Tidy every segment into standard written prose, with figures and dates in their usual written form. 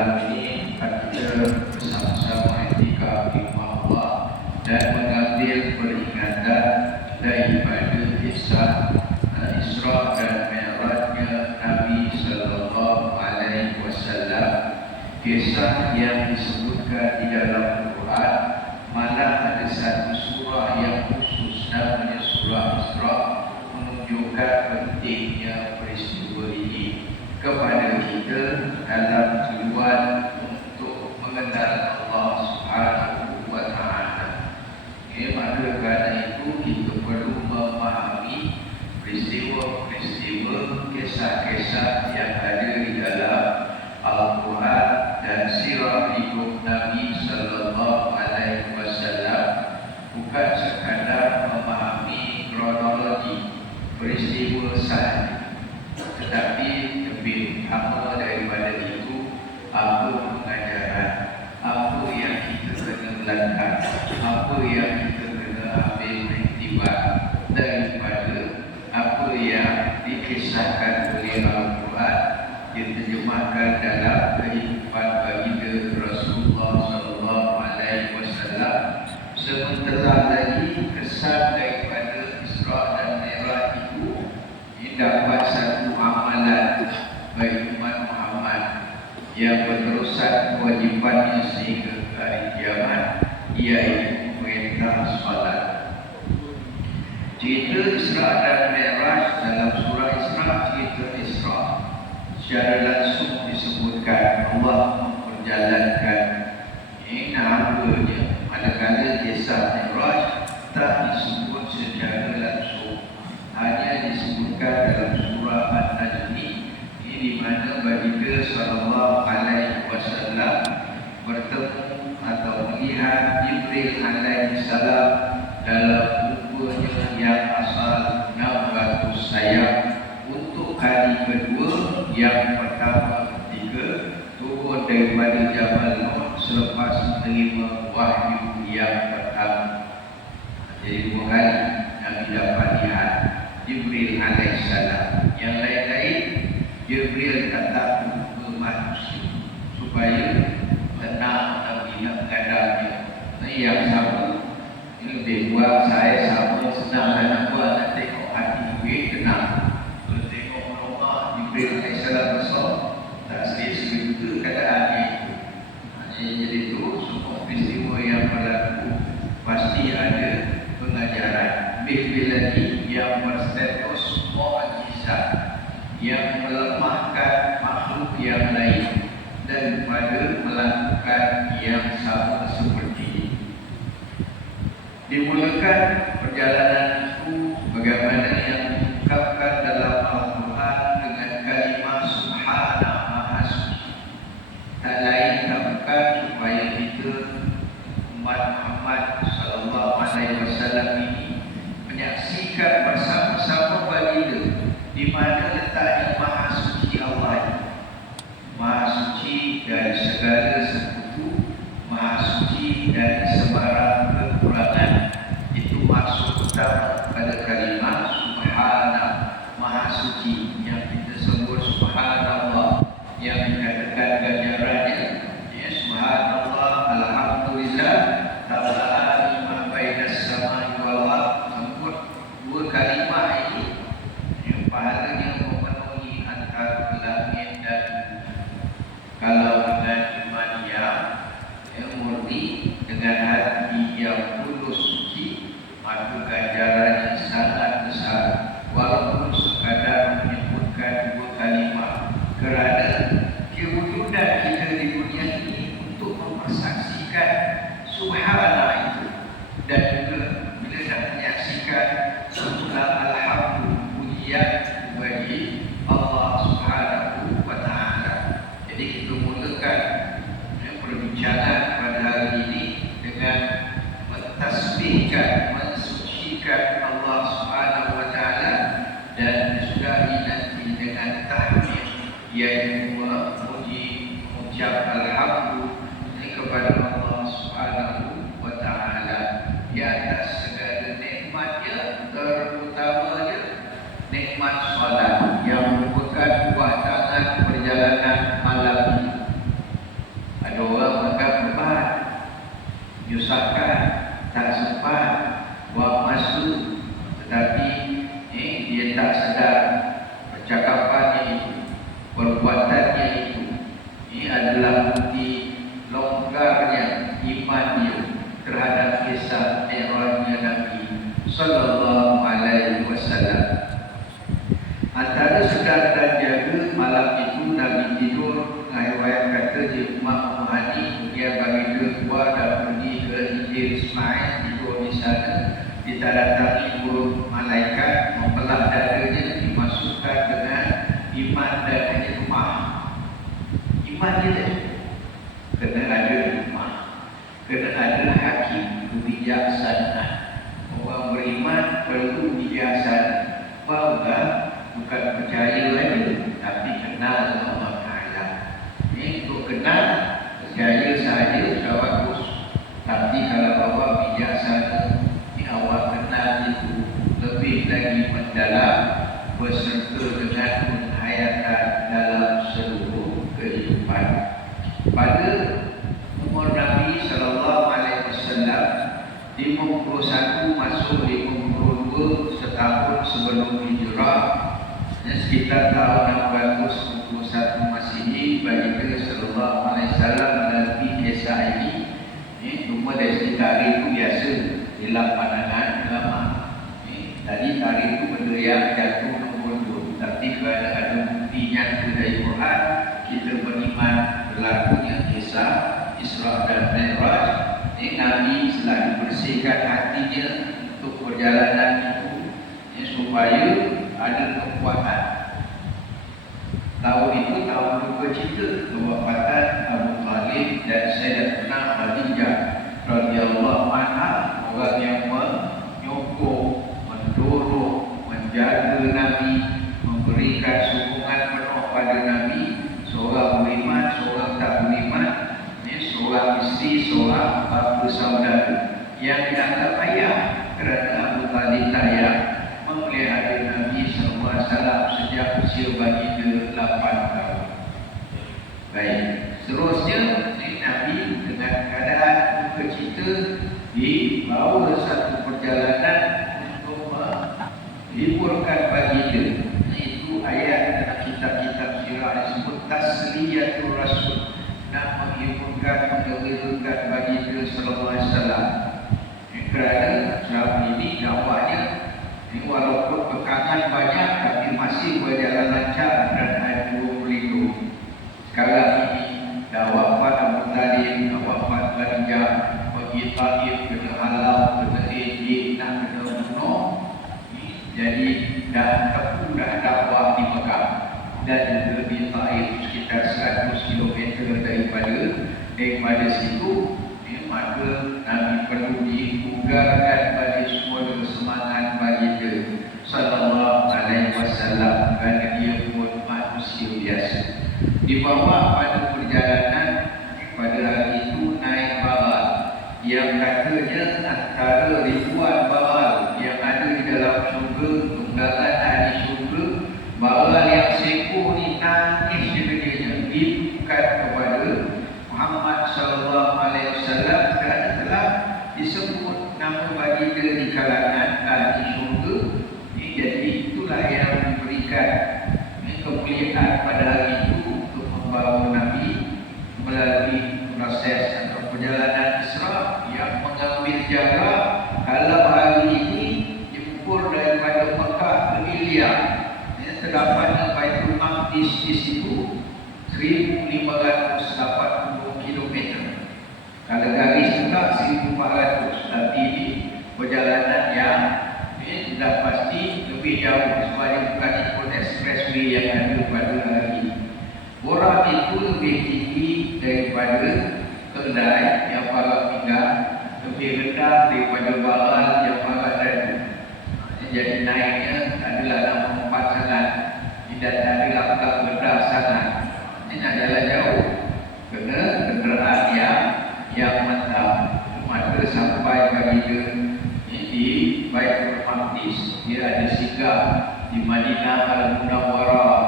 malam ini kita bersama-sama etika firman Allah dan mengambil peringatan daripada kisah Isra dan Mi'rajnya Nabi Sallallahu Alaihi Wasallam. Kisah yang disebutkan di dalam Quran, malah ada satu surah yang khusus namanya surah Isra, menunjukkan pentingnya peristiwa ini kepada kita dalam tujuan untuk mengenal Allah Subhanahu wa Ta'ala. Maka kerana itu kita perlu memahami peristiwa-peristiwa, kisah-kisah yang ada di dalam Al-Quran dan sirah hidup Nabi Sallallahu Alaihi Wasallam, bukan sekadar memahami kronologi peristiwa sahaja, tetapi lebih utama daripada itu, apa pengajaran, apa yang kita kena belajar, apa yang kita kena ambil iktibar daripada apa yang dikisahkan oleh Al-Quran, diterjemahkan dalam kehidupan baginda Rasulullah Sallallahu Alaihi Wasallam. Sementara lagi kesan daripada Isra dan Mi'raj itu dapat satu amalan bagi umat Muhammad yang berterusan kewajipannya sehingga hari kiamat, iaitu perintah salat. Cerita Isra dan Mi'raj dalam surah Isra, cerita Isra secara langsung disebutkan Allah memperjalankan namanya, manakala kisah Mi'raj tak disebut secara langsung, hanya disebutkan dalam surah An-Najm, ini di mana baginda Sallallahu Alaihi Wasallam bertemu atau melihat Jibril alaihi salam dalam tubuhnya yang asal 600 sayap untuk hari kedua. Yang pertama ketika turun daripada Jabal Nur selepas menerima wahyu yang pertama. Jadi 2 kali Nabi dapat lihat Jibril alaihissalam. Yang lain-lain Jibril datang ke manusia supaya tenang Nabi nak menghadapnya. Yang sama ini lebih kurang saya sama senang dan nak buat, nak tengok hati Jibril tenang. Kalau tengok rumah Jibril alaihissalam besar, tak sedih-sedih juga keadaannya itu. Jadi itu semua peristiwa yang berlaku pasti ada pengajaran. Lebih lagi yang berstatus mukjizat, yang melemahkan makhluk yang lain daripada melakukan yang sama seperti ini. Dimulakan perjalanan itu bagaimana yang diungkapkan dalam Al-Quran dengan kalimah Subhana Maha Suci. Tak lain tak bukan supaya kita umat Muhammad Sallallahu Alaihi Wasallam ini menyaksikan bersama-sama baginda di mana letaknya Maha Suci Allah ini. Maha Suci dari segala sekutu, Maha Suci dari sebarang kekurangan. Itu maksud utama pada kalimah Subhana Maha Suci yang kita sebut Subhanallah, yang dikatakan ganjarannya ya, Subhanallah, Alhamdulillah, Taala ma bainas samai wal ardh. Sebut 2 kalimah ini yang pahalanya memenuhi antara langit dan bumi. Kalau dengan iman yang murni, dengan hati yang tulus suci, maka ganjarannya sangat besar, walaupun sekadar menyebutkan 2 kalimah. Kerana kewujudan kita di dunia ini untuk mempersaksikan Subhanallah itu, dan juga bila dah menyaksikan sebutan Alhamdulillah, pujian bagi Allah Subhanahu wa Ta'ala. Jadi kita mulakan perbincangan pada hari ini dengan mentasbihkan, mensucikan Allah Subhanahu wa Ta'ala, dan disudahi nanti dengan tahmid, yaitu memuji, mengucap alhamdulillah kepada Allah Subhanahu wa Ta'ala di atas segala nikmatnya, terutamanya nikmat salat yang merupakan buah tangan perjalanan malam ini. malam itu Nabi tidur. Riwayat kata di rumah Hani, kemudian baginda keluar dan pergi ke Hijir Ismail, tidur di sana. Didatangi burung malaikat, membelah dadanya, dimasukkan dengan iman dan hikmah. Iman dia tak cukup, kena ada hikmah, kena ada hakim, kebijaksanaan. Orang beriman perlu bijaksana. Barulah bukan percaya saja, tapi kenal Allah Ta'ala. Ini untuk kenal, percaya saja sudah bagus. Tapi kalau awak bijaksana, ini awak kenal itu lebih lagi mendalam, berserta dengan penghayatan dalam seluruh kehidupan. Pada umur Nabi SAW 51 masuk 52 setahun sebelum hijrah, sekitar tahun 641 Masihi, baginda sallallahu alaihi wasallam melalui kisah ini. Cuma dari segi tarikh itu biasa dalam pandangan ulama. Tadi tarikh itu benda yang jatuh nombor 2, tapi kerana ada bukti nyata dari Quran, kita beriman berlakunya kisah Isra dan Mi'raj. Nabi telah dibersihkan hatinya untuk perjalanan itu, supaya ada kekuatan. Tahun itu tahun duka cita, kewafatan Abu Talib dan Sayyidatina Khadijah radhiyallahu anha, orang yang menyokong, mendorong, menjaga Nabi, memberikan sokongan penuh pada Nabi, seorang beriman, seorang tak beriman, seorang isteri, seorang bapa saudara yang dianggap ayah, kerana Abu Talib yang memelihara Nabi SAW sejak usia baginda 8 tahun. Baik, seterusnya Nabi dengan keadaan duka cita dibawa satu perjalanan untuk menghiburkan baginda. Itu ayat dalam kitab-kitab sirah disebut Tasliyatul Rasul, nak menghiburkan, menggembirakan baginda sallallahu alaihi wasallam. Kerana selama ini dakwahnya, walaupun kekangan banyak, tapi masih berjalan lancar dan ada pelindung. Sekarang ini dah wafat Abu Talib, dah wafat Khadijah, pergi Taif, kena halau, kena ejek, nak kena bunuh. Jadi dah tepu dah dakwah di Mekah dan juga di Taif, sekitar 100 km daripada situ. Maka Nabi perlu dibugarkan bagi semua semangat baginda sallallahu alaihi wasallam, kerana dia pun manusia biasa. Dibawa pada perjalanan pada hari itu naik baral yang katanya antara ribuan baral yang ada di dalam syurga, tunggangan ahli syurga. Baral yang seekor ni nangis dengannya, dibukat kepada Muhammad sallallahu alaihi wasallam, kerana telah disebut nama baginda di kalangan ahli syurga. Jadi itulah yang diberikan kemuliaan pada hari itu untuk membawa Nabi melalui proses atau perjalanan Isra yang mengambil jarak dalam hari ini diukur daripada Mekah ke Ilya. Terdapatnya Baitul Maqdis di situ 1580 km. Kalau garis juga 1400, tapi ini perjalanan yang sudah pasti lebih jauh, sebab dia bukan ikut expressway yang ada pada hari ini. Borang itu lebih tinggi daripada kedai yang Barat tinggal, lebih rendah daripada Barat yang Barat ada. Jadi naiknya adalah 64 sangat, tidak adalah agak rendah sangat. Ini adalah jauh, kena kenderaan yang mantap. Maka sampai baginda di Baitul Maqdis, dia ada singgah di Madinah Al-Munawwarah,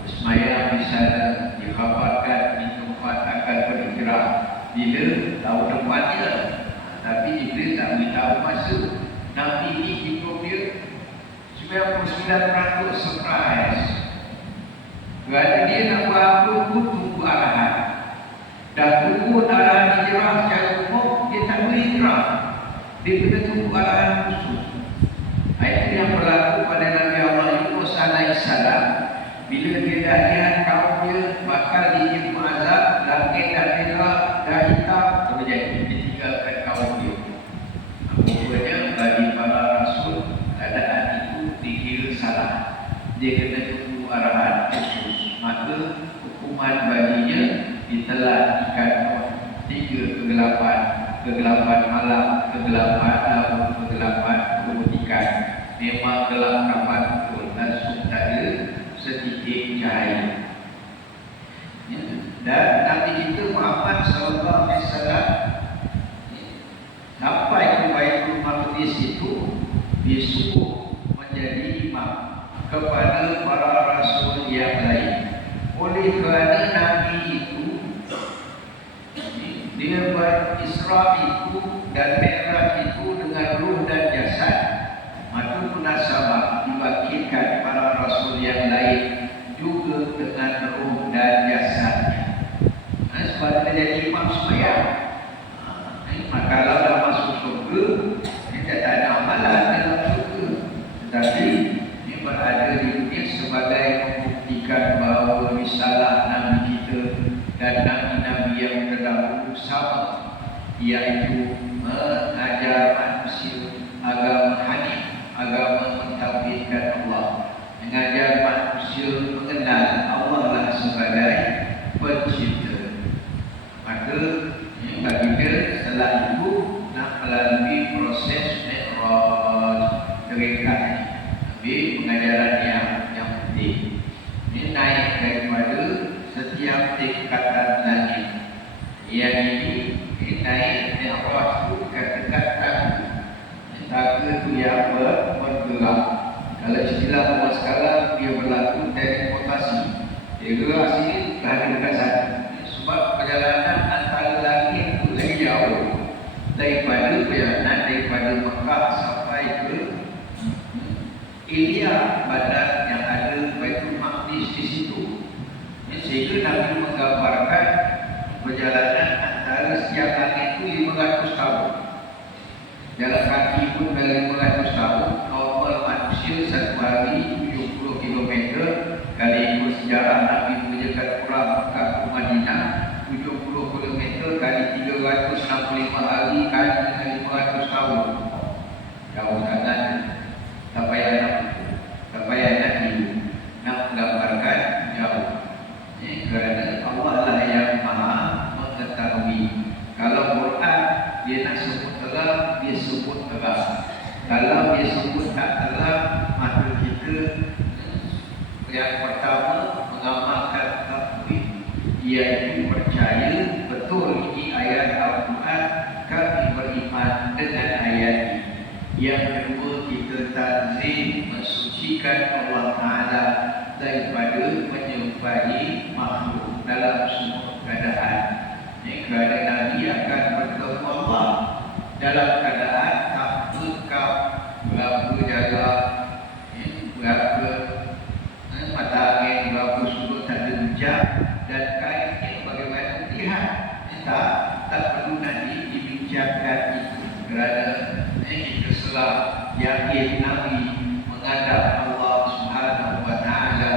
bersemayam di sana, dikhabarkan di tempat akan berhijrah bila tahun depannya. Tapi dia tak beritahu masa. Nabi ini hidup dia 99% surprise. Kerana dia nak buat apa pun tunggu arahan. Dah tunggu arahan hijrah secara umum, dia tak boleh hijrah. Dia kena tunggu arahan khusus. Itu yang berlaku pada Nabi Allah Yunus alaihissalam. Bila dia dah lihat kaum dia bakal dijemput azab, langit dah merah, dah hitam, terjadi dia tinggalkan kaum dia. Rupanya bagi para rasul keadaan itu dikira salah. Dia kena tunggu arahan khusus. Maka hukuman baginya ditelan ikan 3 kegelapan. Kegelapan malam, kegelapan laut, kegelapan kebutikan. Memang gelap kapan betul, langsung tak ada setitik cahaya. Ya. Dan Nabi kita Muhammad sallallahu alaihi wasallam sampai ke Baitul Maqdis itu disuruh menjadi imam kepada para rasul yang lain. Oleh kerana Nabi itu dia berisra itu dan mi'raj itu dengan ruh dan jasad, maka munasabah dibangkitkan para rasul yang lain juga dengan ruh dan jasadnya. Sebab dia jadi imam sembahyang. Maka kalau dah masuk surga, dia tak ada amalan dalam surga, tetapi dia berada di dunia sebagai membuktikan bahawa risalah Nabi kita dan Nabi-Nabi yang terdahulu sama, iaitu mengajar manusia agama hanif, agama mentauhidkan Allah, mengajar manusia mengenal Allah lah sebagai pencipta. Maka bagi dia setelah itu nak melalui proses mi'raj, terikat ini pengajaran yang penting. Ini naik daripada setiap tingkatan langit. Yang ini naik mi'raj itu dekat tangga. Tangga itu yang bergerak. Kalau istilah orang sekarang, dia berlaku teleportasi. Dia gerak sini, berada dekat sana. Sebab perjalanan antara langit itu lagi jauh daripada perjalanan daripada Mekah sampai ke Ilya, bandar yang ada Baitul Maqdis di situ. Sehingga Nabi menggambarkan perjalanan antara setiap langit itu 500 tahun. Jalan kaki pun dari 500 tahun. Normal manusia satu hari 70 km. Kali ikut sejarah Nabi mengerjakan kurang Mekah ke Madinah 70 km kali 365 hari kali 500 tahun. Jauh sangat. Tak payah nak hidup, nak menggambarkan jauh. Kerana Allah lah yang maha mengetahui. Kalau Quran dia nak sebut terang, dia sebut terang. Kalau dia sebut tak terang, maka kita yang pertama mengamalkan tauhid, iaitu percaya betul ini ayat Al-Quran, kami beriman dengan ayat ini. Yang kedua, kita tanzim, mensucikan Allah Ta'ala daripada menyerupai makhluk dalam semua keadaan. Kerana Nabi akan bertemu Allah dalam keadaan tak lengkap, berapa jarak, berapa mata angin, berapa sudut tak ada hujan, dan kainnya bagaimana lihat. Tak perlu nanti dibincangkan itu, kerana kita selalu yakin Nabi menghadap Allah Subhanahu wa Ta'ala.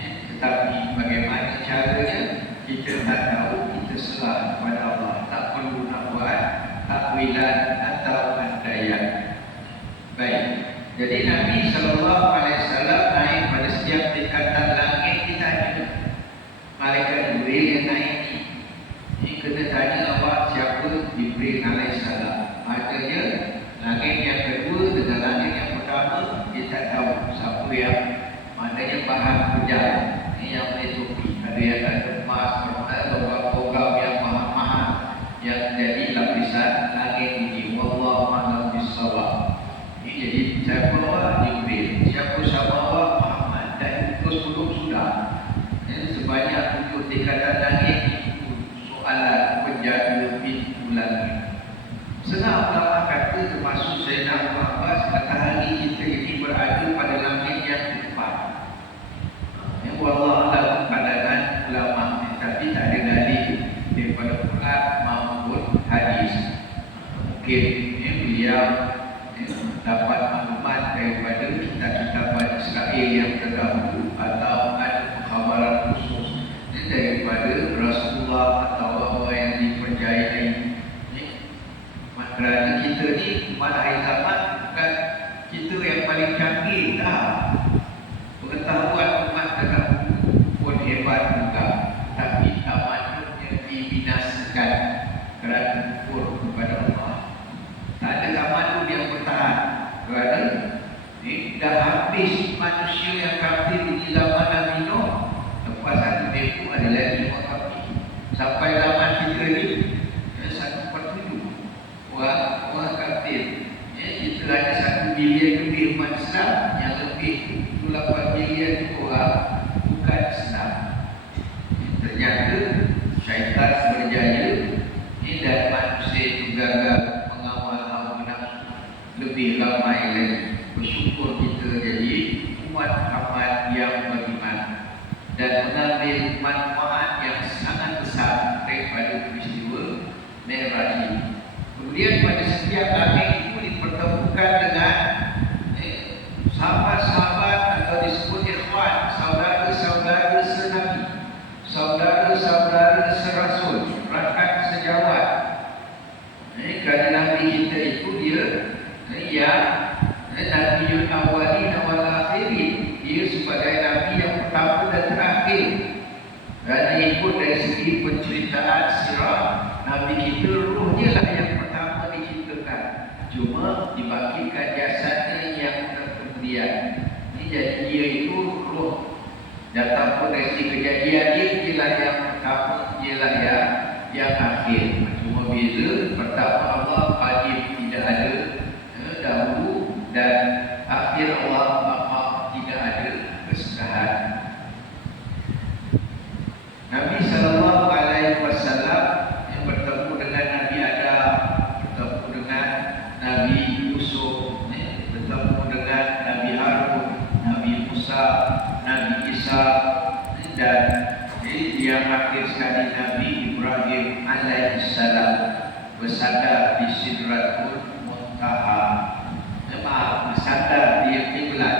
Tetapi bagaimana caranya kita tak tahu, kita selalu kepada Allah. Tak perlu nak buat takwilan atau andaian. Baik. Jadi Nabi SAW naik pada setiap tingkatan langit, ditanya malaikat Jibril yang naik ini kena tanya apa, siapa? Jibril alaihissalam. Maknanya langit yang kedua dengan langit yang pertama dia tak tahu siapa yang, maknanya bahan berjalan. Ini yang boleh topi. Ada yang ada emas, program yang mahal-mahal yang jadi lapisan langit ini. Wallahu a'lam bissawab. Ini jadi siapa Allah? Jibril. Siapa sama Allah? Muhammad. Dan terus belum sudah. Sebanyak 7 tingkatan langit itu soalan penjaga pintu langit. Senang ulama kata, termasuk Sayyidina Abu Abbas, matahari kita ini berada pada langit yang keempat. Yang Allah dalam pandangan ulama, tapi tak ada dalil daripada Quran maupun hadis. Mungkin beliau dapat maklumat daripada kitab-kitab Bani Israel yang terdahulu, atau ada dan mengambil manfaat yang sangat besar daripada peristiwa Mi'raj ini. Kemudian pada setiap langit itu dipertemukan dengan sahabat-sahabat atau disebut ikhwan, saudara-saudara senabi, saudara-saudara serasul, rakan sejawat. Kerana Nabi kita itu dia yang Nabiul Awwalin wal Akhirin. Dia sebagai Nabi yang pertama dan terakhir. Kerana ikut dari segi penceritaan sirah, Nabi kita ruhnya lah yang pertama diciptakan. Cuma dibangkitkan jasadnya yang kemudian. Jadi dia itu ruh. Datang pun dari segi kejadian dia lah yang pertama, dialah yang akhir. Cuma beza, pertama Allah qadim, tidak ada dahulu, dan akhir Allah Maha, tidak ada kesudahan. Nabi SAW yang bertemu dengan Nabi Adam, bertemu dengan Nabi Yusuf, bertemu dengan Nabi Harun, Nabi Musa, Nabi Isa, dan yang akhir sekali Nabi Ibrahim alaihissalam bersandar di Sidratul Muntaha. Bersandar di Qiblat.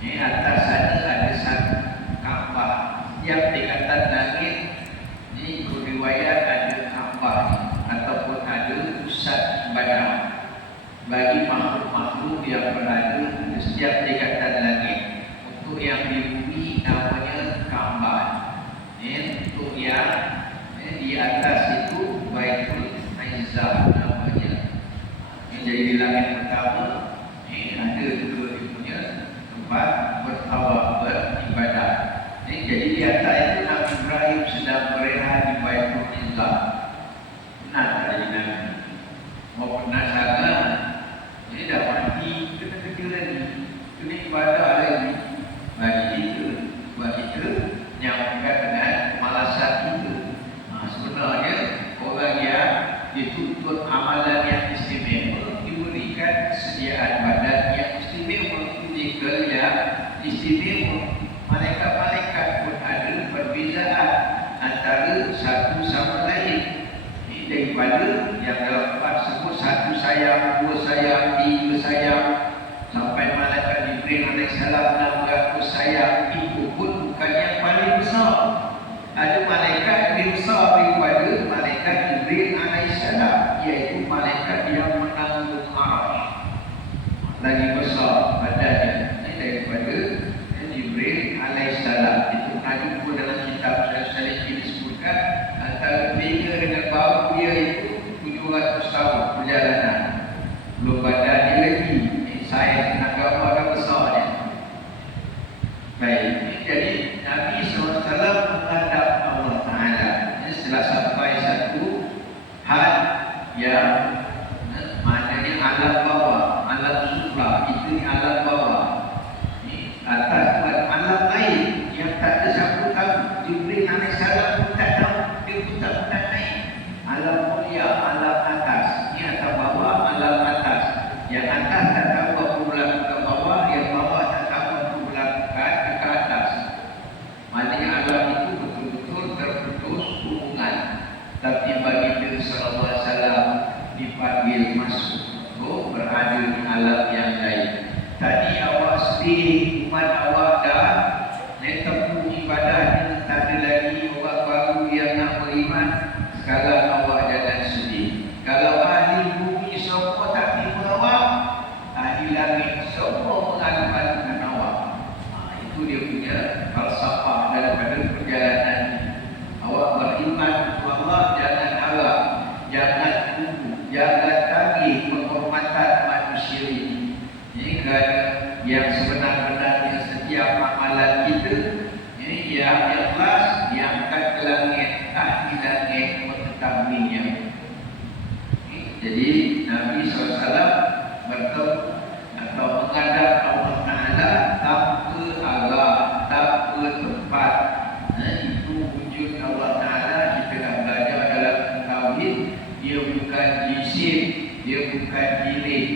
Atas sana ada satu Kaabah. Setiap tingkatan langit ini riwayat ada Kaabah ataupun ada pusat ibadah bagi makhluk-makhluk yang berada di setiap tingkatan langit. Untuk yang di bumi namanya Kaabah. Untuk yang di atas itu Baitul Izzah namanya. Jadi di langit pertama ada juga dia punya tempat bertawaf, beribadah. Jadi di atas itu Nabi Ibrahim sedang berehat di Baitul Izzah. Pernah tak jadi Nabi? Mau pernah sangat? Ini dah mati, kena kerja lagi, kena ibadah lagi. Bagi kita nyambungkan dengan malasan kita. Sebenarnya orang yang dituntut amalan yang istimewa diberikan kesediaan badan yang istimewa, fizikal yang istimewa. Malaikat-malaikat pun ada perbezaan antara satu sama lain. Ini daripada yang dalam Quran sebut satu sayap, dua sayap, tiga sayap, sampai malaikat Jibril alaihissalam 600 sayap. Itu pun bukan yang paling besar. Ada malaikat lebih besar daripada malaikat Jibril alaihissalam, iaitu malaikat yang menanggung arsh. Lagi besar badannya daripada Jibril alaihissalam. Itu ada pun dalam kitab Syarih disebutkan antara telinga dengan bau dia itu 700 tahun perjalanan. Belum badan dia lagi. Saya nak gambar dah besarnya. Baik, jadi Nabi SAW menghadap Allah Ta'ala. Setelah sampai satu had yang maknanya alam bawah, alam sufla, itu alam bawah. Atas buat alam lain yang tak ada siapa tahu. Jibril alaihissalam pun tak tahu, dia pun tak naik. Alam mulia, alam atas. Ini atas bawah, alam atas. Yang atas tak tahu apa bulan ke bawah, yang bawah tak tahu apa bulan ke atas. Maknanya alam itu betul-betul terputus hubungan. Tapi bagi Nabi SAW dipanggil masuk untuk berada di alam yang lain. Tadi awak sedih, umat awak dah tempuh ibadahnya, tak ada lagi orang baru yang nak beriman. Sekarang awak jangan sedih. Kalau ahli bumi semua tak terima awak, ahli langit semua mengalu-alukan awak. Itu dia punya falsafah daripada perjalanan ini. Awak beriman kepada Allah, jangan harap, jangan tunggu, jangan tagih penghormatan manusia ini. Ini kerana yang sebenar-benarnya setiap amalan kita ini yang ikhlas diangkat ke langit, ahli langit mengetahuinya. Jadi Nabi SAW bertemu atau menghadap Allah Ta'ala tanpa arah, tanpa tempat. Itu wujud Allah Ta'ala. Kita dah belajar dalam tauhid. Dia bukan jisim, dia bukan jirid.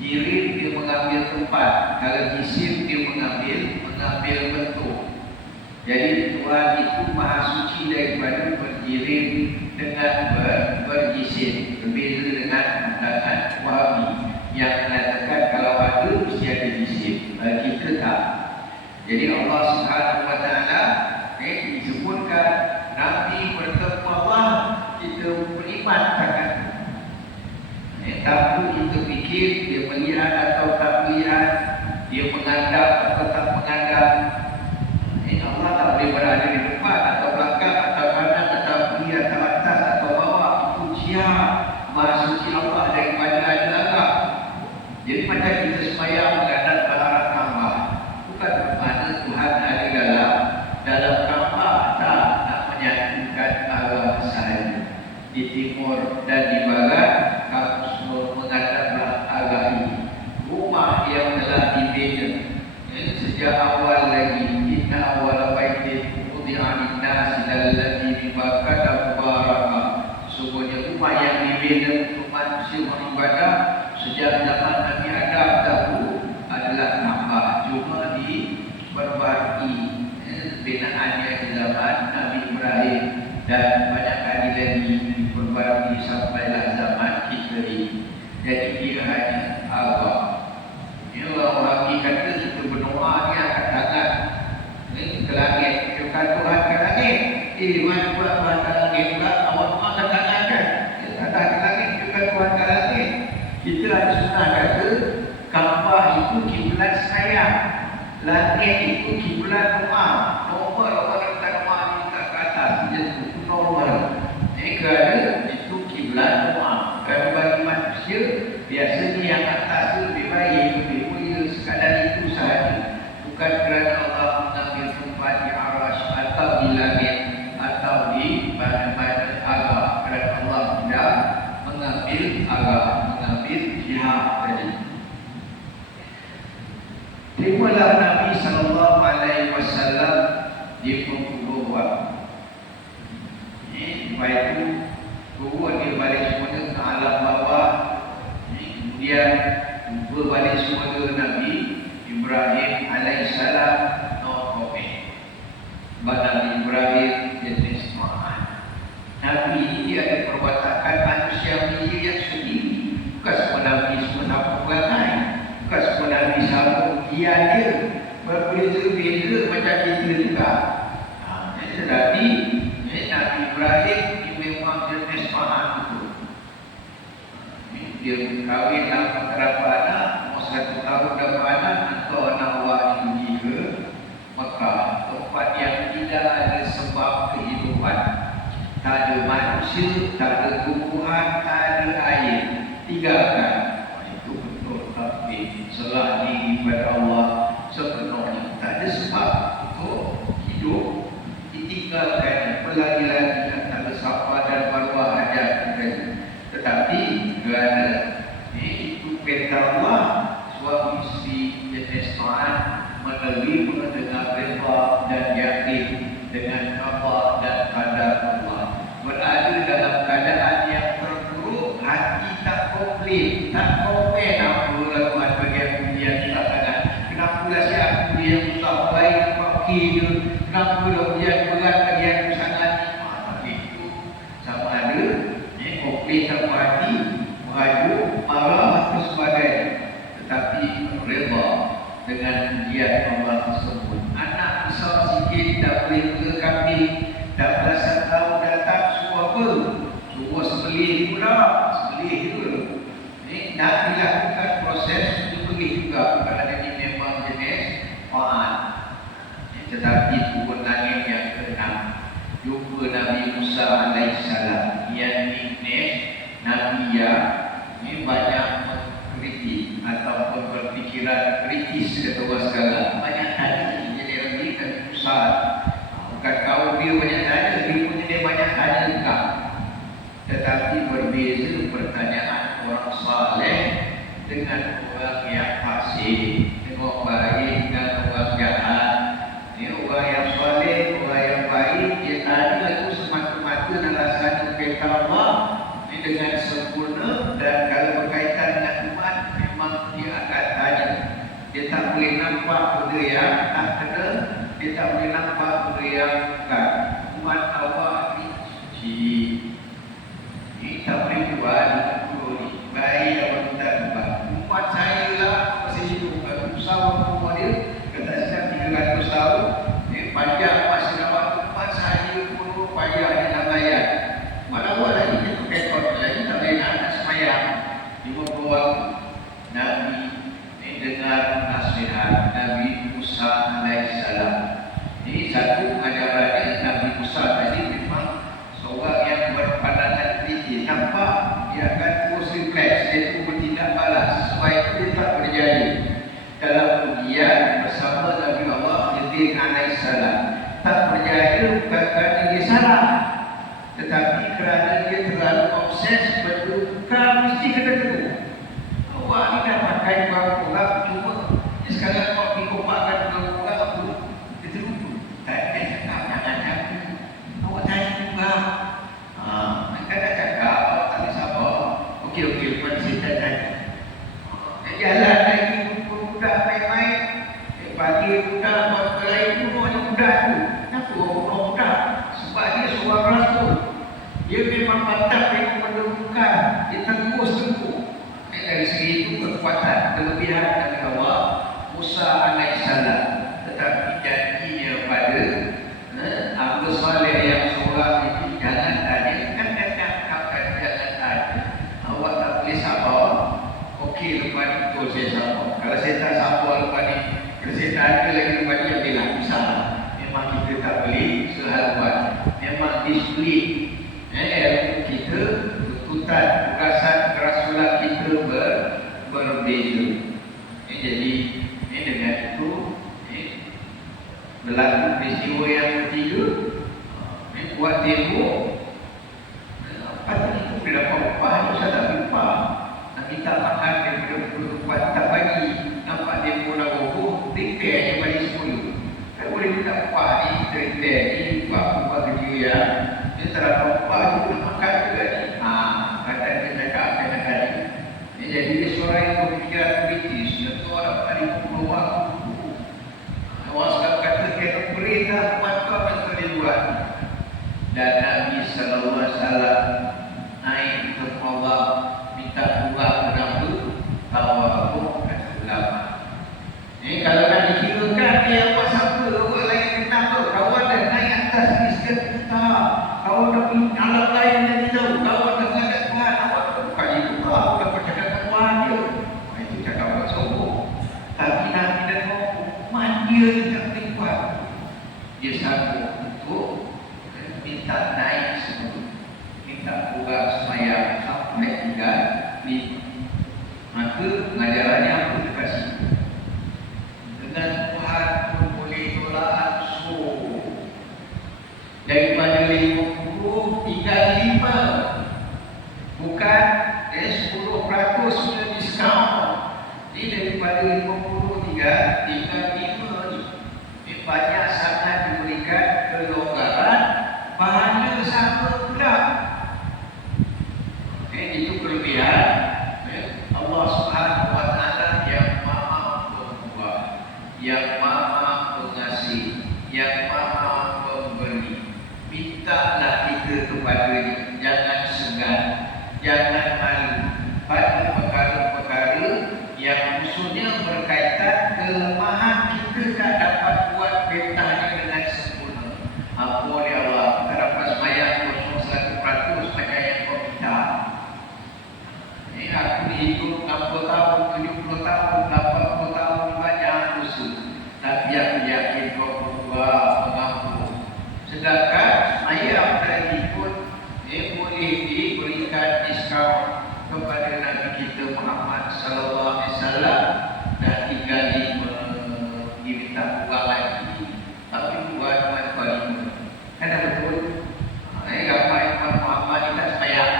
Jirid dia mengambil tempat. Kalau jisim dia mengambil bentuk. Jadi Tuhan itu maha suci daripada berjirim dengan berjisim. Berbeza dengan pandangan Wahabi yang mengatakan kalau ada mesti ada jisim. Kita tak. Jadi Allah Subhanahu Wa Taala disebutkan Nabi bertemu Allah, kita beriman takkan. Tapi kita fikir dia melihat atau tak melihat, dia menghadap atau tak menghadap. Allah tak boleh berada di depan atau belakang atau kanan atau kiri atau atas atau bawah. Itu Dia Maha Suci Allah daripada ada-ada. Jadi macam kita sembahyang menghadap ke arah Kaabah, bukan bermakna Tuhan ada dalam Kaabah, tak, nak menyatukan arah sahaja. Di timur dan di barat kamu semua menghadaplah arah ini. Rumah yang telah dibina sejak awal lagi, inna awal baitin wudi'a lin-nasi lalladzi bi Bakkah mubarakah. Sesungguhnya rumah yang dibina untuk manusia beribadah sejak zaman Nabi Adam dahulu adalah Kaabah. Cuma diperbarui binaannya di zaman Nabi Ibrahim dan banyak kali lagi diperbarui sampailah zaman kita ini. Jadi dia hanya Allah. Ini orang Wahabi kata kita berdoa ni angkat tangan ke langit. Kita kata Tuhan ke langit. Mana buat Tuhan ke langit pula? Awak angkat tangan kan? Kita kata ke langit. Kita kata Tuhan ke langit. Kita ada sunnah kata Kaabah itu kiblat saya, langit itu kiblat doa. Normal orang letak doa ni tak ke atas, itu normal. Kerana itu kiblat doa. Kerana bagi manusia biasanya yang atas itu lebih baik, lebih mulia, sekadar itu sahaja. Bukan kerana Allah mengambil tempat di arasy atau di langit atau di mana-mana agak. Kerana Allah tidak mengambil agak, mengambil jihad tadi. Terimalah Nabi SAW di pengkuburan. Lepas itu kubur dia balik semula ke alam bawah. Kemudian berbalik semula Nabi Ibrahim alaihissalam Nabi Ibrahim jenis Tuhan. Nabi ini ada perwatakan manusia yang sendiri. Bukan semua Nabi semua sama perangai. Bukan semua Nabi sama ujian dia. Berbeza-beza macam kita juga. Tetapi Nabi Ibrahim ini memang jenis Tuhan itu. Dia kahwin dapat berapa anak, mau 1 tahun dapat anak, atau anak awak pergi ke Mekah, tempat yang tidak ada sebab kehidupan. Tak ada manusia, tak ada tumbuhan, tak ada air. Tinggalkan. Itu betul tapi salah diri pada Allah sepenuhnya. Tak ada sebab untuk hidup. Ditinggalkan berlari-lari antara Safa dan Marwah hajat. Tetapi kerana itu perintah Allah, suami isteri jenis Tuhan menerima dengan reda dan yakin dengan khabar dan qadar Allah. Berada dalam keadaan yang terburuk, hati tak komplain, tak komen apalah Tuhan bagi aku dia tak sangat. Kenapa lah si aku dia susah baik pakai je? Kenapa lah dia berat bagi aku sangat? Tapi itu sama ada komplain tanpa hati, merajuk, marah atau sebagainya. Tetapi reda dengan ujian Allah tersebut. Anak besar sikit tak boleh berkambing, tak belasan tahun datang semua apa? Semua sembelih pula, sembelih juga. Nak dilakukan proses sembelih juga. Bukan ini memang jenis Quran. Tetapi turun langit yang ke-6, jumpa Nabi Musa alaihissalam. Yang ini Nabi yang ini banyak mengkritik ataupun berfikiran kritis kata orang sekarang. Banyak tanya jadi Nabi dan Musa. Bukan kau dia banyak tanya, dia punya dia banyak tanya juga. Tetapi berbeza pertanyaan orang saleh dengan orang yang fasik, dengan baik dan orang jahat. Ini orang yang saleh, orang yang baik, dia tanya itu semata-mata alasan perintah Allah ini dengan sempurna, dan kalau berkaitan dengan umat memang dia akan tanya. Dia tak boleh nampak benda yang tak kena, dia tak boleh nampak meriangkan umat Allah ni suci. Ini tak boleh buat ni. Baik apa kita buat. Umat saya lah masih hidup. Usaha rumah dia kata saya 300 tahun. Pajak masih dapat umat saya pun payah dia nak bayar. Mana buat lagi dia pakai kod lagi tak boleh nak semayang. 50 waktu. Nabi ini dengar nasihat Nabi Musa alaihissalam. Ini satu ajarannya Nabi Musa tadi memang seorang yang berpandangan tinggi. Nampak dia akan terus refleks, dia itu bertindak balas. Sesuai itu dia tak berjaya. Dalam ujian bersama Nabi Allah Khidir alaihissalam, tak berjaya bukan kerana dia salah, tetapi kerana dia terlalu obses berduka mesti kena tegur. Awak ni dah pakai berapa orang cuma sekarang kau pergi kopakkan berapa orang aku dia terlupa. Tak ada cakap jangan cakap. Awak tanya juga. Mereka dah cakap awak tak boleh sabar. Okey lepas cerita tadi. Jalan lagi budak main-main. Pagi budak buat lain bunuh ni budak tu. Kenapa orang bunuh budak? Sebab dia seorang rasul. Dia memang patah memang menentukan. Dia tenggus-tenggus. Dari segi itu kekuatan kelebihan Nabi Allah Musa alaihissalam. Tetapi janjinya pada Abu Saleh yang seorang itu jangan tanya. Kan dah cakapkan jangan tanya. Awak tak boleh sabar. Okey lepas itu saya sabar. Kalau saya tak sabar lepas ni, kalau saya tak ada lagi lepas ni yang bilang bisa. Memang kita tak boleh sehaluan. Memang disiplin. Kita tuntutan tugasan kerasulan kita berbeza. Jadi dengan itu berlaku peristiwa yang ketiga. Buat tembok. Patut itu dia dapat upah. Saya tak upah. Nak minta makan daripada buat tak bagi. Nampak tembok nak roboh, repair je balik semula. Tak boleh minta upah ni, kita repair ni, buat upah kerja ya. Dia tak dapat upah tu nak makan juga ni. Kata dia cakap kena tadi. Jadi dia seorang yang berfikiran kritis. Dia tu orang tadi puluh waktu. Orang sekarang kata kena perintah buat kau yang terlibat. Dan Nabi SAW naik ke Allah minta uang berapa tawabu kata ulama. Kalau nak dikirakan dia apa siapa orang lain kenal tu. Kawan dah naik atas ni sekian kita. Kawan dah punya alam lain yang dia tahu. Kawan dah mengadap Tuhan. Awak tu bukan itu kau. Bukan percakapan Tuhan dia. Itu cakap buat sombong. Tapi Nabi dan Muhammad dia ni tak boleh buat. Dia sanggup untuk minta naik semua. Minta orang semayang sampai tinggal ni. Maka pengajarannya apa dia kasih? Dengan Tuhan pun boleh tolak ansur. Daripada 50 tinggal 5. Bukan 10% sudah diskaun. Ini daripada 50 tinggal 5 ni. Ini banyak sangat diberikan kelonggaran. Pahala sama pula. Itu kelebihan Allah Subhanahu wa Ta'ala yang Maha Pembuat, yang Maha Pengasih, yang Maha Pemberi. Mintalah kita kepadanya, jangan segan, jangan malu pada perkara-perkara yang khususnya berkaitan kelemahan kita tak dapat buat perintahnya dengan sempurna. Apa dia Allah, kita dapat semayang 0.1% macam yang kau minta. Aku hidup 60 tahun, 70 tahun, 80 tahun banyak dosa. Tapi aku yakin kau berubah mengampun. Sedangkan ayam tadi pun boleh diberikan diskaun kepada Nabi kita Muhammad sallallahu alaihi wasallam dan tinggal diminta uang lagi. Tapi buat manfaat. Kan betul? Ramai Muhammad ni tak semayang.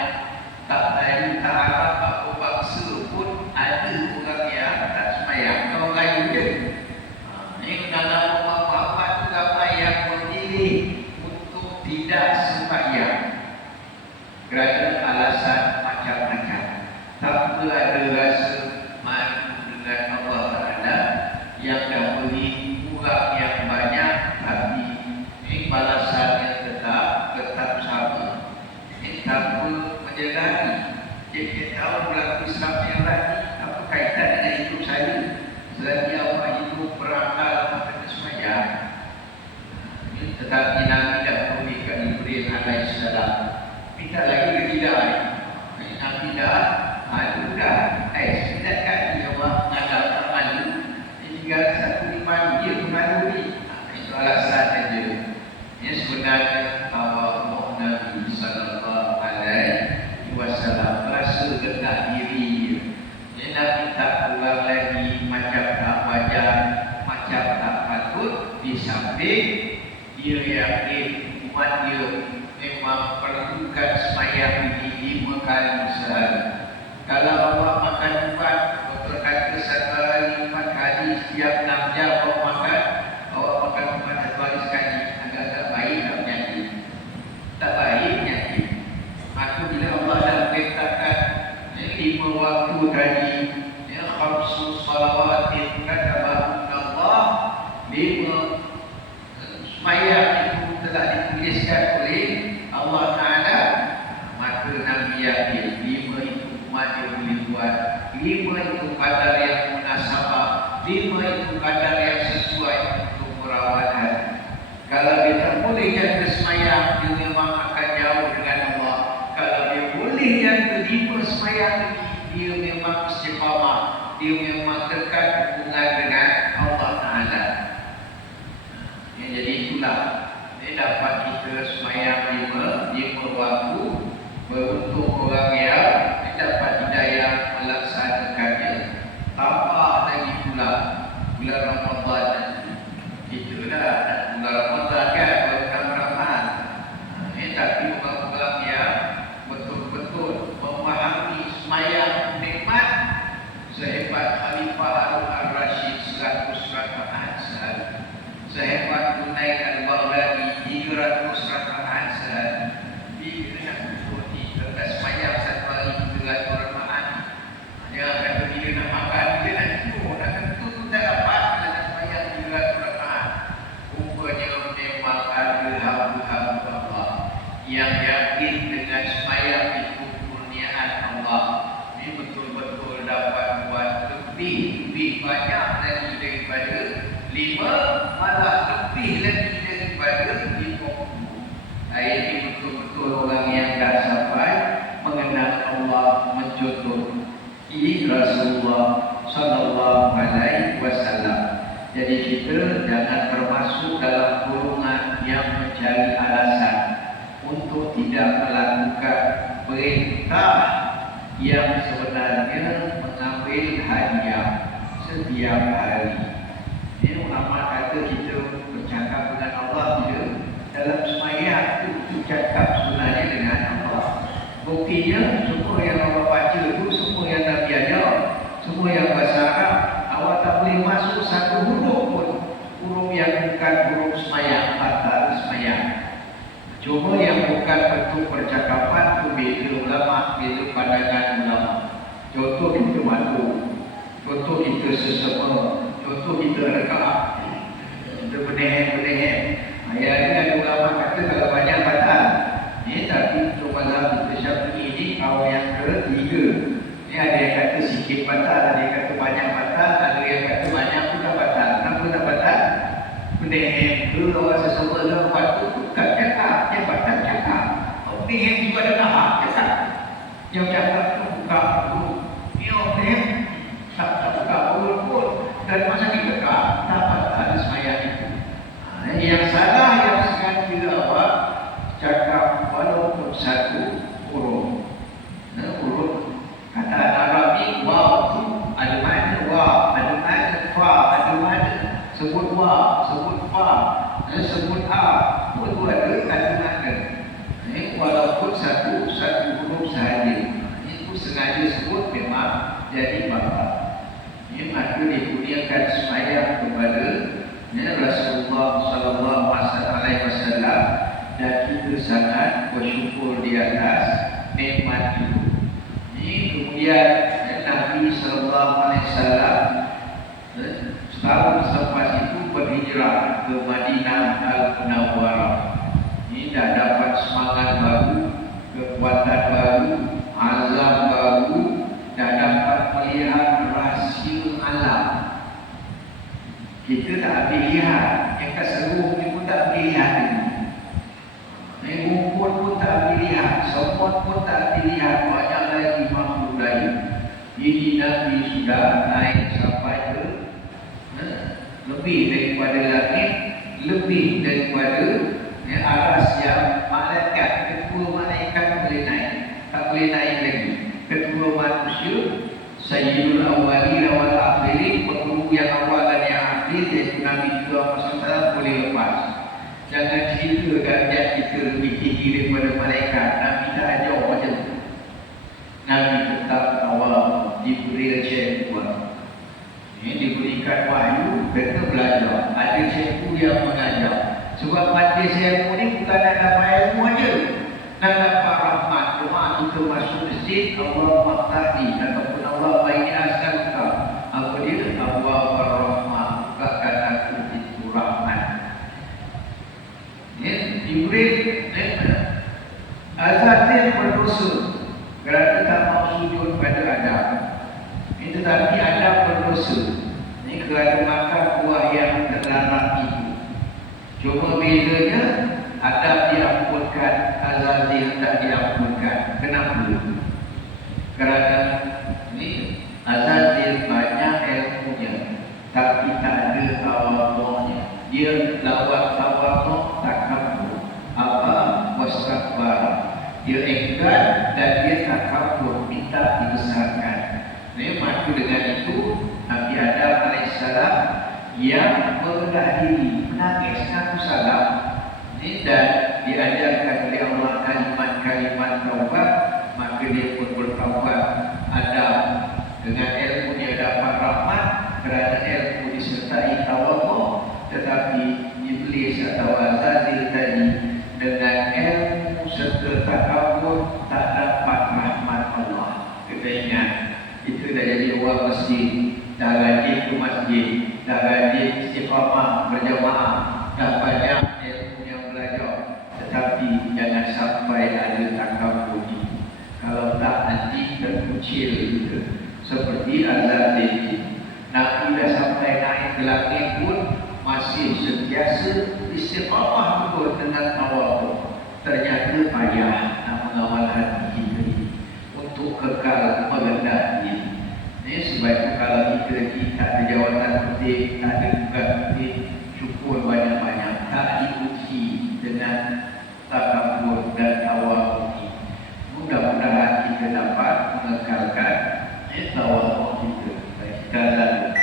Tak dari tak harap apa bangsa pun ada orang yang tak semayang. Kau lain je. Ini dalam rumah Muhammad tu ramai yang memilih untuk tidak semayang kerana alasan macam-macam. Tak ada rasa malu dengan Allah Ta'ala yang dah beri kurang yang banyak tapi Tetapi Nabi dah memberikan Jibril alaihissalam. Minta lagi ke tidak? Nabi dah malu dah. Setiap kali Allah mengadap tak malu, dia tinggal satu iman, dia pun malu ni. Itu alasan saja. Ini sebenarnya awal Nabi sallallahu alaihi wasallam rasa rendah diri dia. Dia Nabi tak keluar lagi macam tak wajar, macam tak patut. Di samping dia yakin umat dia memang perlukan sembahyang ini 5 kali sehari. Kalau awak makan 4, doktor kata 1 hari 4 kali setiap 6 jam awak makan, awak makan 4 1 hari sekali, agak-agak baik tak penyakit? Tak baik penyakit. Maka bila Allah dah perintahkan 5 waktu tadi, khamsu salawatin katabahu Allah, 5 sembahyang itu telah dituliskan oleh Allah Ta'ala, maka Nabi yakin 5 itu umat yang boleh buat, 5 itu kadar yang munasabah, 5 itu kadar yang sesuai untuk merawat hati. Kalau dia tak boleh jaga sembahyang, dia memang akan jauh dengan Allah. Kalau dia boleh jaga 5 sembahyang ini, dia memang istiqamah, dia memang dekat hubungan dengan Allah Ta'ala. Jadi itulah ini dapat kita sembahyang 5 waktu, beruntung orang yang dapat hidayah melaksanakannya. Tambah lagi pula bulan Ramadan nanti. Itulah bulan Ramadan kan, bulan Ramadan. Tapi orang-orang yang betul-betul memahami sembahyang nikmat sehebat Khalifah Harun al-Rashid 100 rakaat sehari, sehebat Hunain al-Baghdadi 300 rakaat sehari. Dia nak usul ni, kalau sembahyang 1 hari 300 rakaat, dia kata bila nak makan, dia nak cukup, nak tentu tak dapat kalau nak sembahyang 300 rakaat. Rupanya memang ada hamba-hamba Allah yang yakin dengan sembahyang itu kurniaan Allah. Ini betul-betul dapat buat lebih banyak lagi daripada 5, malah lebih lagi daripada 50. Ini betul-betul orang yang dah sampai mengenal Allah, mencontohi Rasulullah sallallahu alaihi wasallam. Jadi kita jangan termasuk dalam golongan yang mencari alasan untuk tidak melakukan perintah yang sebenarnya mengambil hadiah setiap hari. Ini ulama kata kita bercakap dengan Allah bila dalam sembahyang itu cakap sebenarnya dengan Allah. Buktinya semua yang Allah baca itu, semua yang Nabi ajar, semua yang bahasa Arab, awak tak boleh masuk satu huruf pun, huruf yang bukan huruf sembahyang atau sembahyang. Cuma yang bukan bentuk percakapan itu beza ulama, beza pandangan ulama. Contoh kita malu, contoh kita sesama, contoh kita rekaat, kita berdehem-berdehem. Ayah ni ada ulama kata kalau banyak batal. Tapi untuk mazhab kita Syafi'i ini awal yang ketiga. Ini ada yang kata sikit batal, ada yang kata banyak batal, ada yang kata banyak pun tak batal. Kenapa tak batal? Berdehem tu orang sesama dalam waktu tu tak cakap, yang batal cakap. Berdehem juga ada tahap cakap. Yang cakap tu buka dulu. Dia berdehem tak buka mulut pun. Dan masa dikekak tak batal sembahyang itu. Yang salah yang sengaja awak cakap walaupun satu huruf. Huruf kata Arab ni waw tu ada mana waw, ada mana fa, ada mana sebut waw, sebut fa, sebut a, pun ada mana. Walaupun satu huruf sahaja. Itu sengaja sebut memang jadi batal. Ini maka dikurniakan sembahyang kepada Rasulullah sallallahu alaihi wasallam, dan kita sangat bersyukur di atas nikmat itu. Ini kemudian Nabi sallallahu alaihi wasallam setahun selepas itu berhijrah ke Madinah Al-Munawwarah. Ini dah dapat semangat baru, kekuatan baru, azam baru, dah dapat melihat rahsia alam. Kita tak boleh lihat, yang kat seluruh ni pun tak boleh lihat. Rumput pun tak dilihat, semut pun tak dilihat, banyak lagi makhluk lain. Ini Nabi sudah naik sampai ke lebih daripada langit, lebih daripada aras yang malaikat. Kedua malaikat boleh naik, tak boleh naik lagi. Kedua manusia, Sayyidul Awwalin wal Akhirin, penghulu yang awal dan yang akhir, iaitu Nabi SAW boleh lepas. Jangan cerita darjat kita lebih tinggi daripada malaikat. Nabi tak ajar macam tu. Nabi tetap awal Jibril cikgu. Ini diberikan wahyu, kena belajar. Ada cikgu yang mengajar. Sebab majlis ilmu ni bukan nak dapat ilmu aja, nak dapat rahmat. Doa kita masuk masjid, Allah mahtadi ataupun Allah baini asal. Apa dia? Allah berrahmat. Bukakan aku itu rahmat. Jibril Azazil berdosa kerana tak mau sujud pada Adam. Itu tadi Adam berdosa ini kerana makan buah yang terlarang itu. Cuma bezanya Adam diampunkan, Azazil tak diampunkan. Kenapa? Kerana ini Azazil banyak ilmunya tapi tak ada tawadhu'nya. Dia lawat tawadhu' tak kabur. Apa? Wastakbar. Dia enggan dan dia tak kabur, minta dibesarkan. Maka dengan itu Nabi Adam AS yang merendah diri, menangis, ngaku salah, dan diajarkan oleh Allah kalimat-kalimat taubat, maka dia pun bertaubat. Adam dengan ilmu dia dapat rahmat kerana ilmu disertai tawadhu. Tetapi Iblis atau Azazil tadi dengan ilmu serta takabur tak dapat rahmat Allah. Kita ingat, itu dah jadi orang masjid, dah rajin ke masjid, dah rajin istiqamah berjamaah, dah banyak ilmu yang belajar, tetapi jangan sampai ada takabur itu. Kalau tak, nanti terkucil kita seperti Azazil ini. Nabi dah sampai naik ke langit pun masih sentiasa istiqamah pun dengan tawadhu. Ternyata payah nak mengawal hati kita ini untuk kekal merendah diri. Sebab itu kalau kita ni tak ada jawatan penting, tak ada tugas penting, syukur banyak-banyak, tak diuji dengan takabur dan tawadhu ini. Mudah-mudahan kita dapat mengekalkan tawadhu kita. Baik, kita lalu.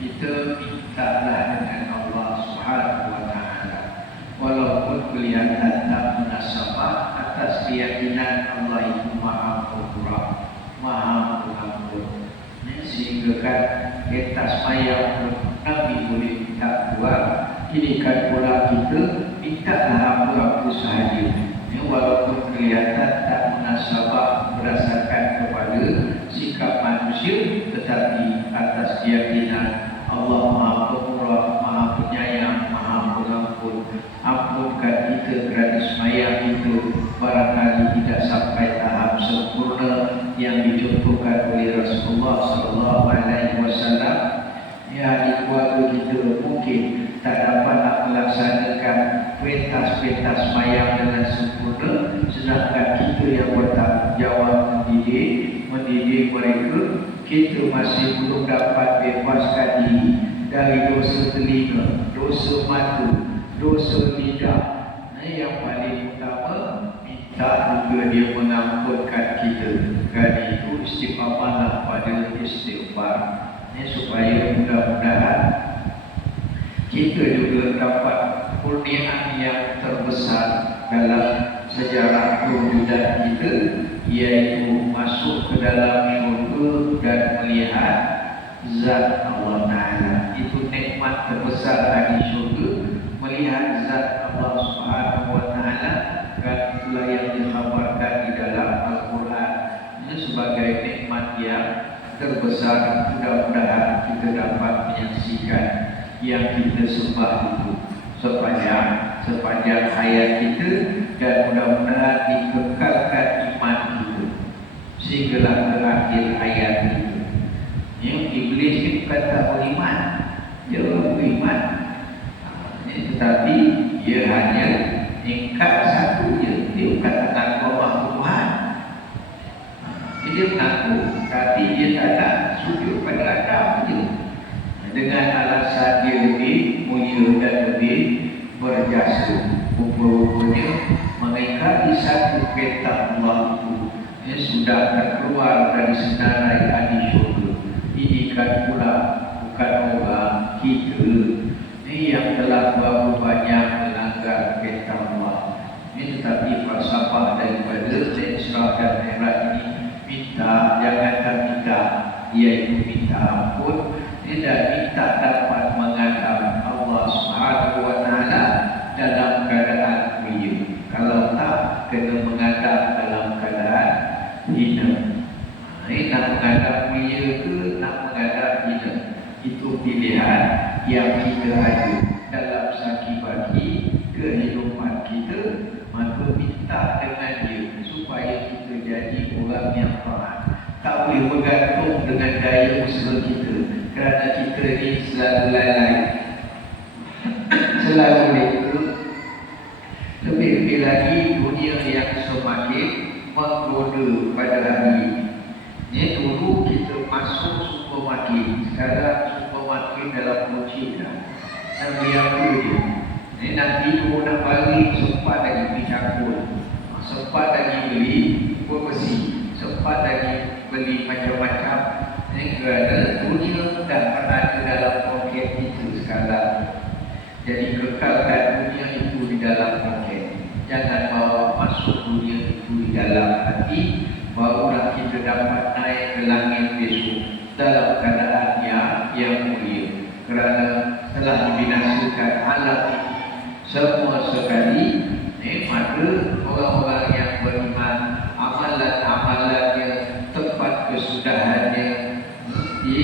kita mintalah dengan Allah Subhanahu wa taala. Walaupun kelihatan tak munasabah, atas keyakinan Allah itu Maha Pengampun, Maha Pengampun. Sehingga kan kita sembahyang pun Nabi boleh minta buat. Ini kan pula kita mintalah apa-apa sahaja. Walaupun kelihatan tak munasabah berdasarkan kepada sikap manusia, tetapi atas keyakinan Allah Maha Pemurah, Maha Penyayang, Maha Pengampun. Ampunkan kita kerana sembahyang itu barangkali tidak sampai tahap sempurna yang dicontohkan oleh Rasulullah sallallahu alaihi wasallam. Ya, di keluarga kita mungkin tak dapat nak melaksanakan perintah-perintah sembahyang dengan sempurna, sedangkan kita yang bertanggungjawab mendidik mereka, kita masih belum dapat bebaskan diri dari dosa telinga, dosa mata, dosa lidah. Yang paling utama, minta juga dia mengampunkan kita. Kerana itu istiqamahlah pada istighfar, supaya mudah-mudahan kita juga dapat kurniaan yang terbesar dalam sejarah kewujudan kita, iaitu masuk ke dalam syurga dan melihat zat Allah Ta'ala. Itu nikmat terbesar dari syurga, melihat zat Allah Subhanahu wa Ta'ala. Dan itulah yang dikhabarkan di dalam Al-Quran sebagai nikmat yang terbesar. Mudah-mudahan kita dapat menyaksikan yang kita sembah itu sepanjang hayat kita, dan mudah-mudahan dikekalkan iman kita sehinggalah ke akhir hayat kita. Iblis ni bukan tak beriman, dia beriman, tetapi dia hanya ingkar satu je. Dia bukan tak Allah Tuhan, dia mengaku, tapi dia tak nak sujud pada Adam je, dengan alasan dia lebih mulia dan lebih berjasa. Rupa-rupanya mengingkari satu perintah Allah itu sudah terkeluar dari senarai ahli syurga. Ini kan pula bukan orang kita yang telah berapa banyak melanggar perintah Allah. Tetapi falsafah daripada Isra dan Mi'raj ini, minta, jangankan minta, iaitu minta ampun, tidak minta dapat menghadap Allah Subhanahu wa Ta'ala dalam keadaan mulia. Kalau tak, kena menghadap dalam keadaan hina. Nak menghadap mulia ke nak menghadap hina, itu pilihan yang kita ada dalam saki-baki kehidupan kita. Maka minta dengan dia supaya kita jadi orang yang taat. Tak boleh bergantung dengan daya usaha kita, kerana kita ni selalu lalai, selalu leka. Lebih-lebih lagi dunia yang semakin menggoda pada hari ini. Dulu kita masuk supermarket, sekarang supermarket dalam kunci dah. Dan biasa je. Nak tidur, nak balik, sempat lagi beli cakul, sempat lagi beli besi, sempat lagi beli macam-macam. Kerana dunia dah berada dalam poket itu sekarang. Jadi kekalkan dunia itu di dalam poket. Jangan bawa masuk dunia itu di dalam hati. Barulah kita dapat naik ke langit besok dalam keadaan yang mulia. Kerana telah dibinasakan alam ini semua sekali. Maka orang-orang yang beriman, amalan-amalannya tepat kesudahannya di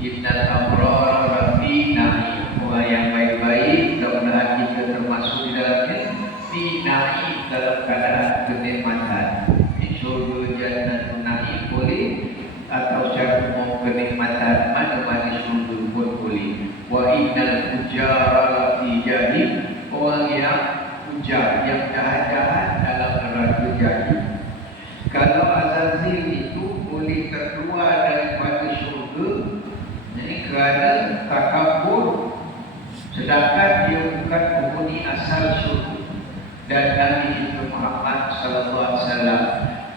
Innal Abrar Rafi Na'i. Orang yang baik-baik, mudah-mudahan kita termasuk di dalamnya, di Na'i, dalam keadaan kenikmatan. Syurga Jannatun Na'i boleh, atau secara umum kenikmatan mana-mana syurga pun boleh. Wa innal fujara lafi jahim. Orang yang ujar, yang jahat-jahat dalam neraka jahim. Kalau Azazil itu boleh terkeluar daripada syurga, ini kerana takabur, sedangkan dia bukan penghuni asal syurga. Dan Nabi itu Muhammad sallallahu alaihi wasallam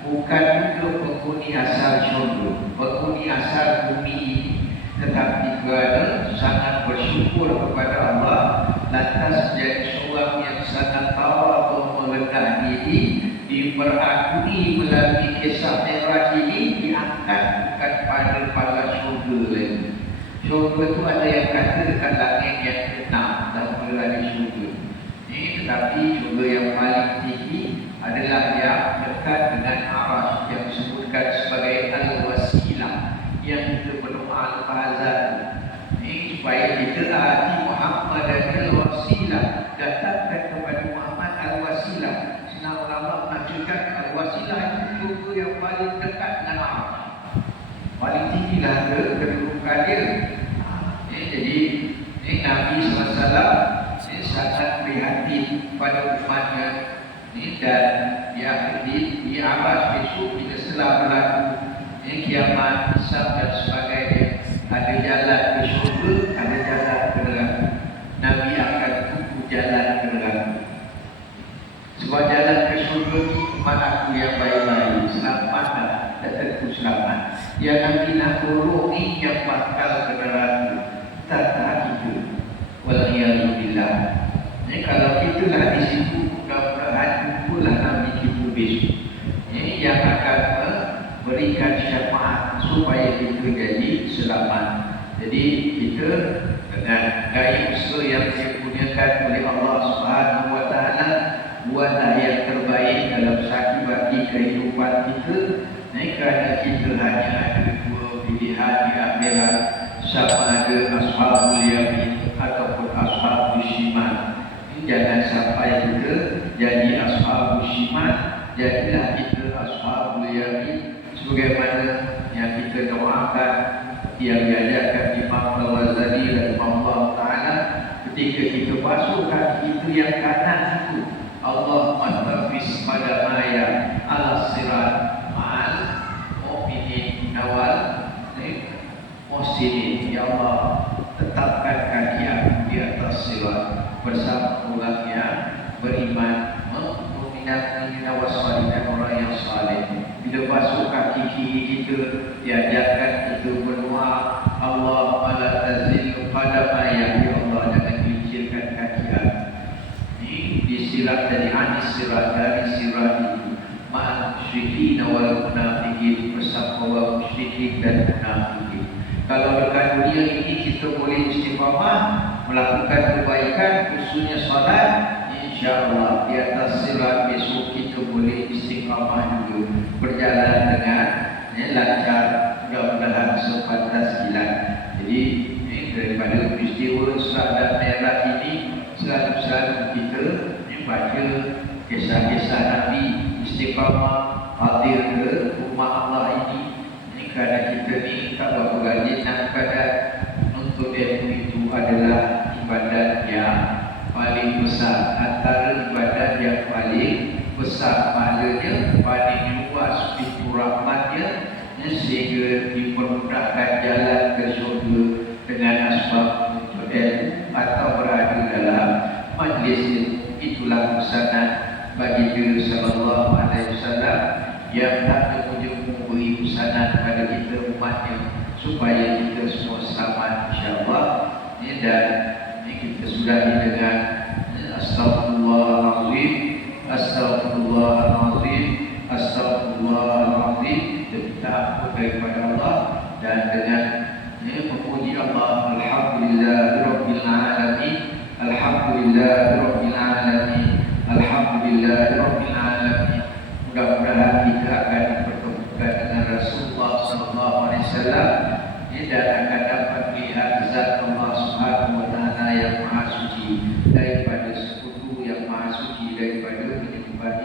bukan juga penghuni asal syurga, penghuni asal bumi ini, tetapi kerana bersyukur kepada Allah, lantas menjadi seorang yang sangat tawadhu merendah diri, diperakuni melalui kisah Mi'raj ini, diangkat bukan pada syurga lagi. Syurga itu ada yang kata dekat langit yang ke-6 dan berada syurga. Tetapi syurga yang paling tinggi adalah yang dekat dengan Arasy, yang disebutkan sebagai Al-Wasilah, yang kita berdoa Al-Fazal. Supaya kita hati Muhammad dan Al-Wasilah, datangkan kepada Muhammad Al-Wasilah. Senang ulama menafsirkan Al-Wasilah itu syurga yang paling dekat dengan Arasy, paling tinggilah kedudukan dia. Jadi Nabi SAW sangat prihatin pada umatnya, dan di Arasy besok bila setelah berlaku kiamat, hisab dan sebagainya, ada jalan ke syurga, ada jalan ke neraka. Nabi akan tutup jalan ke neraka. Sebab jalan ke syurga ni umat aku yang baik-baik, selamat dan tentu selamat. Yang Nabi nak tolong ni yang bakal ke neraka, tak kita. Waliyahillah. Kalau kita lah di situ, mudah-mudahan jumpalah Nabi kita besok, yang akan berikan syafaat supaya kita jadi selamat. Jadi kita dengan gaya usaha yang dikurniakan oleh Allah Subhanahu Wa Taala, buatlah yang terbaik dalam saki-baki kehidupan kita. Kerana kita hanya ada dua pilihan di akhirat, sama ada ashabul yamin ataupun ashabul shimal. Jangan sampai kita jadi ashabul shimal, jadilah kita ashabul yamin, sebagaimana yang kita doakan, yang diajarkan Imam Al-Ghazali dan Allah Ta'ala ketika kita basuh kaki itu yang kanan itu, Allahumma tafis pada maya ala sirat ma'al mu'minin nawal muhsinin. Ya Allah, tetapkan kaki aku di atas sirat bersama orang yang beriman, mu'minat nawal salih, dan orang yang salih. Bila basuh kaki kiri kita, diajarkan kita berdoa, Allahumma la tazil qadamaya, ya Allah, jangan gelincirkan kaki aku. Ini disirat dari anis sirat, dari sirat itu, ma'al musyrikin wal munafiqin, bersama orang musyrikin dan munafiqin. Kalau dekat dunia ini kita boleh istiqamah melakukan kebaikan, khususnya salat, insya-Allah di atas sirat besok kita boleh istiqamah juga, berjalan dengan lancar, mudah-mudahan sepantas kilat. Jadi daripada peristiwa Isra dan Mi'raj ini, selalu kita baca kisah-kisah Nabi, istiqamah, hadir ke rumah Allah ini. Kerana kita ni tak berapa rajin nak ibadat, untuk ilmu itu adalah ibadat yang paling besar, antara ibadat yang paling besar pahalanya, paling luas pintu rahmatnya, sehingga dipermudahkan jalan ke syurga dengan asbab untuk ilmu atau berada dalam majlis. Itulah pesanan baginda sallallahu alaihi wasallam yang tak berhujung memberi pesanan kepada kita umatnya supaya kita semua selamat, insya-Allah. Dan kita sudahi dengan Astaghfirullahaladzim, Astaghfirullahaladzim, Astaghfirullahaladzim, kita ampun daripada Allah, dan dengan memuji Allah, Alhamdulillahirabbil alamin, Alhamdulillahirabbil alamin, Alhamdulillahirabbil alamin. Mudah-mudahan kita akan dipertemukan dengan Rasulullah sallallahu alaihi wasallam, dan akan dapat melihat zat Allah Subhanahu Wa Taala yang Maha Suci, daripada sekutu yang Maha Suci, daripada menyembah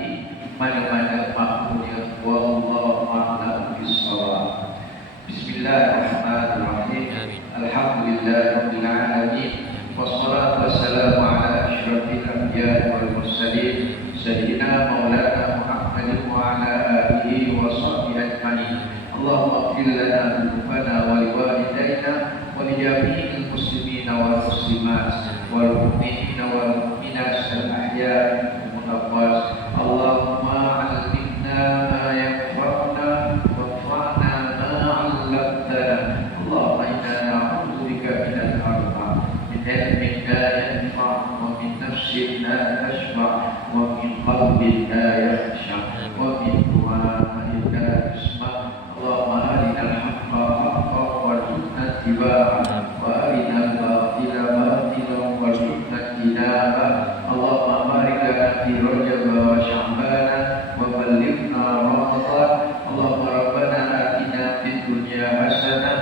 mana-mana makhluknya. Wallahu a'lam bishawab. Bismillahirrahmanirrahim. Alhamdulillahirabbil alamin. Wassalatu wassalamu ala asyrafil anbiya'i wal mursalin, sayyidina maulana Muhammadin wa ala alihi wa sahbihi ajma'in. Allahumma ighfir lana dhunubana wa liwalidayna wa li jami'il muslimina wal muslimat wal mu'minina wal mu'minat al-ahya'i wal amwat. Allahumma 'allimna ma yanfa'una wanfa'na ma 'allamtana. Allahumma inna na'udzubika minal arham علم لا ينفع ومن نفس لا تشبع ومن قلب لا يخشع ومن دعاء لا يسمع. اللهم أرنا الحق حقا وارزقنا اتباعه وأرنا الباطل باطلا وارزقنا اجتنابه. اللهم بارك لنا في رجب وشعبان وبلغنا رمضان. اللهم ربنا آتنا في الدنيا حسنة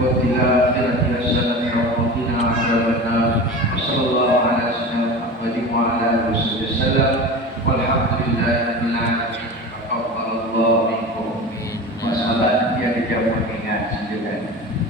وفي الآخرة حسنة وقنا عذاب النار. وصلى الله على سيدنا محمد وعلى آله وصحبه وسلم والحمد لله